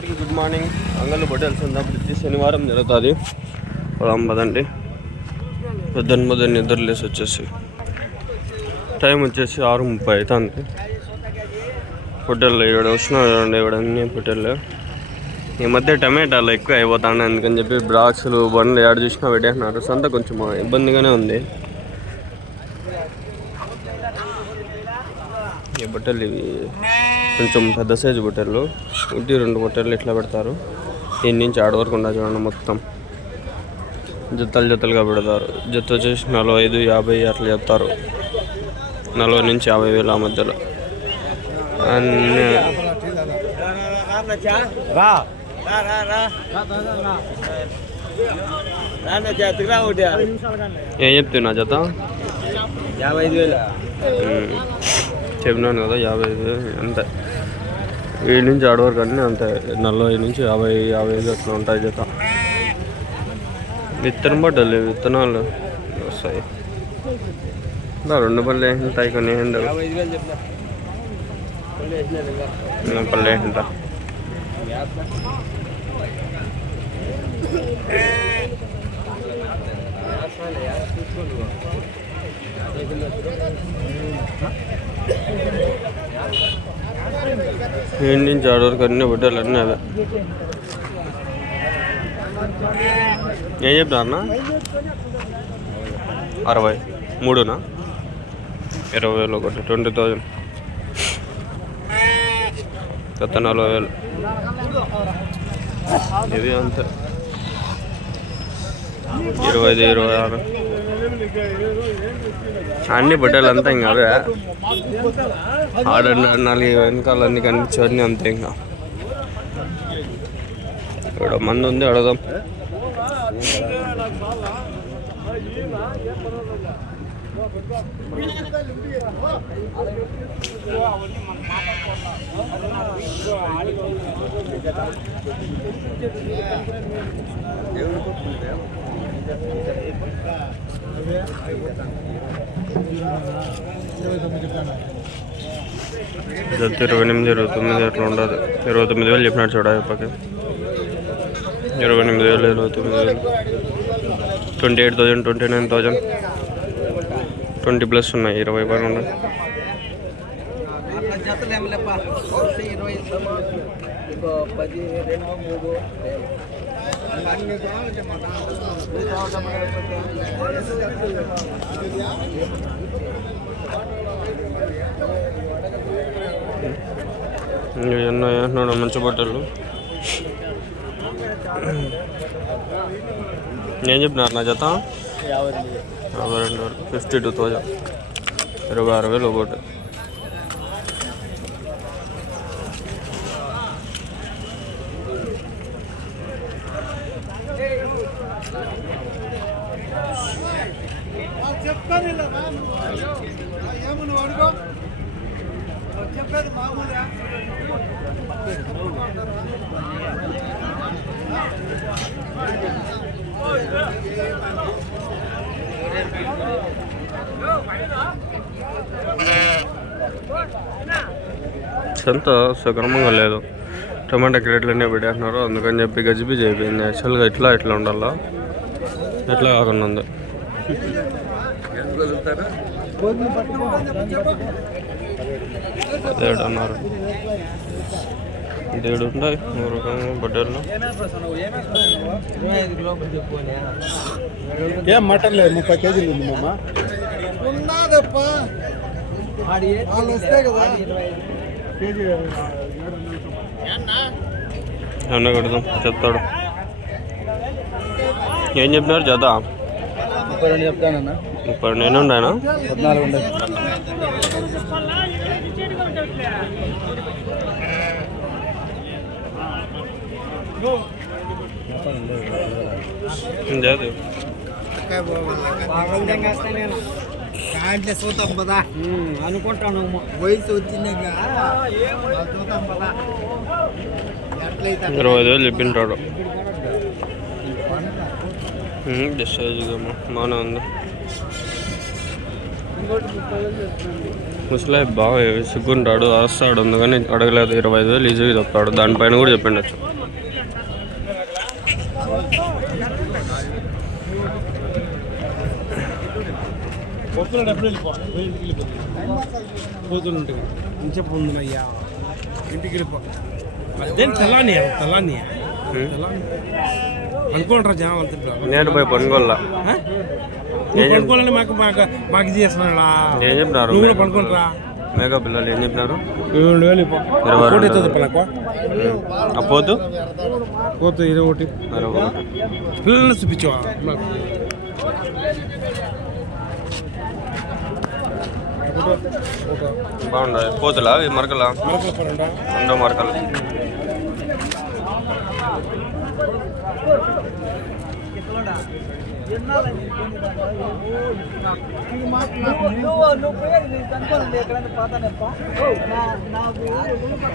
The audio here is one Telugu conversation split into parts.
అందరికీ గుడ్ మార్నింగ్. అంగళ్ళు పట్టాల్సిందా ప్రతి శనివారం జరుగుతుంది. పొలం పదండి. పొద్దున్న నిద్రలేసి వచ్చేసి టైం వచ్చేసి 6:30 అవుతుంది. పొట్టెళ్ళు ఇక్కడ వచ్చినా చూడండి, ఇక్కడ అన్ని పొట్టెళ్ళు. ఈ మధ్య టమాటాలు ఎక్కువ అయిపోతాయి, అందుకని చెప్పి బ్రాక్స్లు బండ్లు ఏడ చూసినా పెట్టేస్తున్నారు. సంత కొంచెం ఇబ్బందిగానే ఉంది. ఈ బట్టలు ఇవి కొంచెం పెద్ద సైజు బట్టలు, 1-2 బట్టలు ఇట్లా పెడతారు. దీని నుంచి ఆడ వరకు ఉండాలి చూడండి. మొత్తం జతలుగా పెడతారు. జత వచ్చేసి 45-50 అట్లా చెప్తారు. 40 నుంచి 50 వేలు ఆ మధ్యలో అన్నీ. ఏం చెప్తున్నా జత? 55,000 చెప్పినాను కదా, 55,000 అంతే. వీడి నుంచి ఆడ వరకు అన్నీ అంతే. 40 నుంచి 50 అట్లా ఉంటాయి జత. విత్తనం బట్టలు, విత్తనాలు వస్తాయి. 2 పల్లె ఉంటాయి, కొన్ని పల్లె ఎంత వీడి నుంచి ఆడ వరకు అన్నీ బట్టలు అన్నీ అవే. ఏం చెప్తారన్నా? 60 3నా 20,000 ఒకటి 20,000. కొత్త 40,000 ఇది అంతే. 25-26 అన్ని బట్టలు అంతా ఇంకా అవే. 4 వెనకాల అన్ని కనిపించేవన్నీ అంతే. ఇంకా ఇక్కడ మంది ఉంది, అడగదాం. జత 28-29 అట్లా ఉండదు. 29,000 చెప్పినాడు చూడ. ఇప్పటికి 28,000, 29,000, 28,000, 29,000, 20+ ఉన్నాయి. 20 పైన ఉన్నాయి. ఎన్నో మంచి బట్టలు. ఏం చెప్పినారు నా జత? 52 వరకు. 52,000, 26,000 ఒకటి. చెప్పేది మామూలుగా సంత సక్రమంగా లేదు. టమాటా క్రేట్లనే పెట్టేస్తున్నారు, అందుకని చెప్పి గజిబిజి అయిపోయింది. యాక్చువల్గా ఇట్లా ఉండాలా, ఎట్లా కాకుండా ఉంది. దేవుడు అన్నారు, దేవుడు ఉంటాయి 3 రకంగా బట్టలు. ఏం మటన్ లేదు, 30 కేజీలు ఉంది మామ. అన్న కడదాం చెప్తాడు. ఏం చెప్పినారు జత? 32 చెప్తానన్నా. 32 ఎన్ని ఉన్నాయనా? 14 ఉండదు. దాంట్లో చూద్దాం పదా అనుకుంటాను. వయసు వచ్చినాక చూద్దాం పదా. 20,000 చెప్పింటాడు. బాగానే ఉంది. ముసలాయి బాగా సిగ్గుంటాడు, అరుస్తాడు, అందుకని అడగలేదు. 25,000 ఈజీగా చెప్తాడు. దానిపైన కూడా చెప్పిండొచ్చు. చెప్పయ్యా ఇంటికి వెళ్ళిపో తెల్లాని అనుకోండి జనం అంతా నేను పోయి పనుకోల్లా. పనుకోవాలని మాకు ఇది చేస్తున్నాడా? ఏం చెప్పినారు నువ్వు కూడా పనుకుంటారా? మేఘా పిల్లలు ఏం చెప్పినారు? 7,000 ఆ పోతు 21 పిల్లల్ని చూపించవా? బాగుండదు పోతులా ఈ మరకలా? రెండో మరకలు.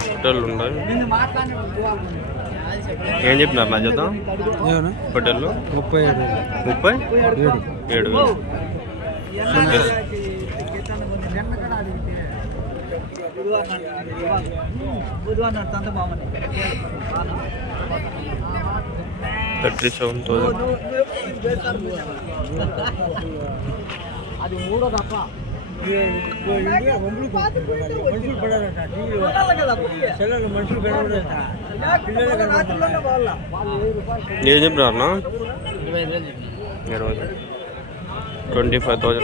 హోటళ్ళు ఉన్నాయి. ఏం చెప్పినారు నా చేత? హోటళ్ళు 37,000. అది మూడో తప్ప ఏం చెప్పినారు? 25,000.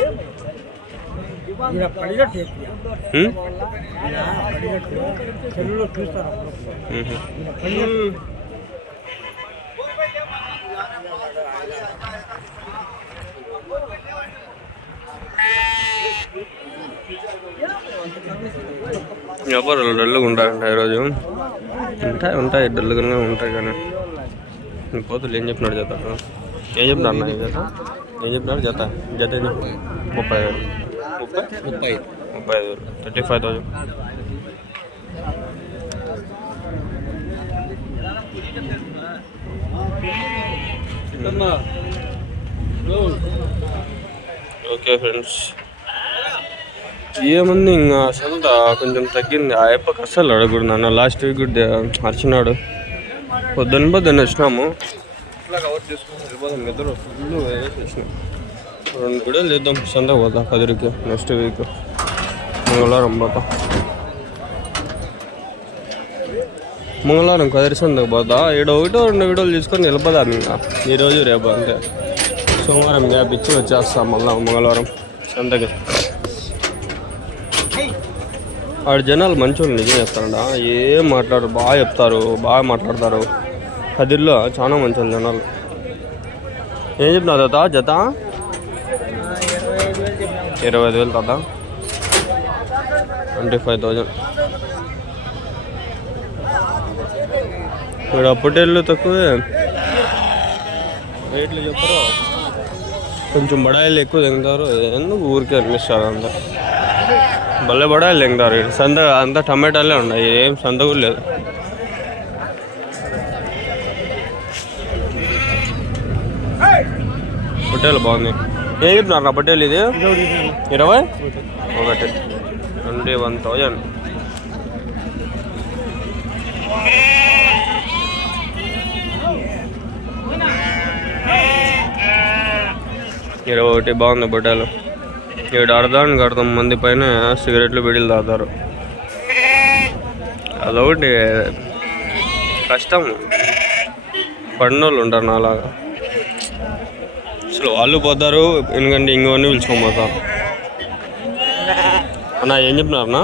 వ్యాపారాలు డల్లుగా ఉంటాయంట ఈరోజు. ఉంటాయి డల్లుగానే ఉంటాయి. కానీ పోతులు ఏం చెప్పినాడు జత? ఏం చెప్పినారు నా జత? ఏం చెప్పినారు జత? 35,000. 35,000. ఓకే ఫ్రెండ్స్, ఏముంది ఇంకా సంత కొంచెం తగ్గింది. ఆ అప్పకి అస్సలు అడగకూడదు అన్న. లాస్ట్ వీక్ కూడా అరిచినాడు. పొద్దున్న వచ్చినాము. ఇట్లా కవర్ చేసుకుని వెళ్ళిపోదాం. ఇద్దరు ఫుల్ వేసేసినాం. 2 గుడలు చేద్దాం. సంత పోతా కదిరికి నెక్స్ట్ వీక్ మంగళవారం పోతా. మంగళవారం కదిరి సంతకు పోతా. 1 2 వీడియోలు తీసుకొని వెళ్ళిపోదాం ఇంకా ఈరోజు రేపు అంతే. సోమవారం గ్యాప్ ఇచ్చి వచ్చేస్తాం మళ్ళీ మంగళవారం సంతకి. ఆడ జనాలు మంచోళ్ళు నిజం చెప్తారంట. ఏం మాట్లాడరు, బాగా చెప్తారు, బాగా మాట్లాడతారు. కదిరిలో చాలా మంచోళ్ళు జనాలు. ఏం చెప్పినా తాత జత? 25,000 తాత. 25,000. ఇక్కడ పొట్టేళ్ళు తక్కువే రేట్లు చెప్పరు. కొంచెం బడాయిలు ఎక్కువ తింటారు. ఎందుకు ఊరికే అనిపిస్తారు అంతా. భలే బడాయిలు తింటారు. సంత అంతా టమాటాలే ఉన్నాయి. ఏం సంత కూడా లేదు. పొట్టేలు బాగుంది. ఏం చెప్పినారు నా పొట్టేలు? ఇది 21. 21,000. ఒకటి బాగుంది పొట్టేలు. 7 మంది పైన సిగరెట్లు బిడీలు తాగుతారు. అదొకటి కష్టం. పడినోళ్ళు ఉంటారు నాలాగా. అసలు వాళ్ళు పోతారు, ఎందుకంటే ఇంకొన్ని పిలుచుకొని పోతారు. అన్న ఏం చెప్పినారన్నా?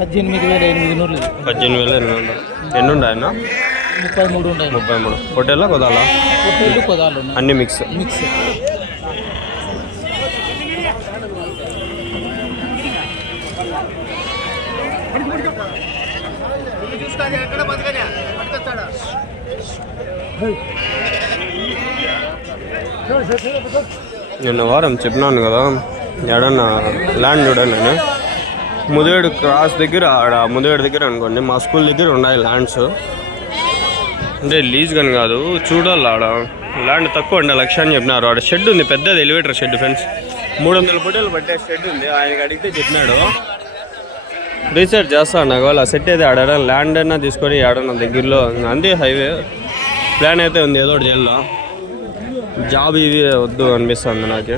18,800. 18,800. ఎన్ని ఉన్నాయన్న? 33. పొట్టేలా కొదాలా? అన్ని మిక్స్. నిన్న వారం చెప్పినాను కదా, ఎడన్నా ల్యాండ్ చూడండి. నేను ముదివేడు క్రాస్ దగ్గర, ఆడ ముదివేడు దగ్గర అనుకోండి, మా స్కూల్ దగ్గర ఉన్నాయి ల్యాండ్స్. అంటే లీజ్ కానీ కాదు, చూడాలి. ఆడ ల్యాండ్ తక్కువ అండి, 1,00,000 అని చెప్పినారు. ఆడ షెడ్ ఉంది, పెద్దది ఎలివేటర్ షెడ్ ఫ్రెండ్స్. 300 ఫోటోలు పట్టే షెడ్ ఉంది. ఆయనకి అడిగితే చెప్పినాడు రీసెర్చ్ చేస్తాను నాకు వాళ్ళ సెట్ అయితే ఆడ ల్యాండ్ అయినా తీసుకొని ఆడన్నా దగ్గరలో అంతే హైవే ప్లాన్ అయితే ఉంది ఏదో ఒకటి చేయాల జాబ్ ఇది వద్దు అనిపిస్తుంది నాకు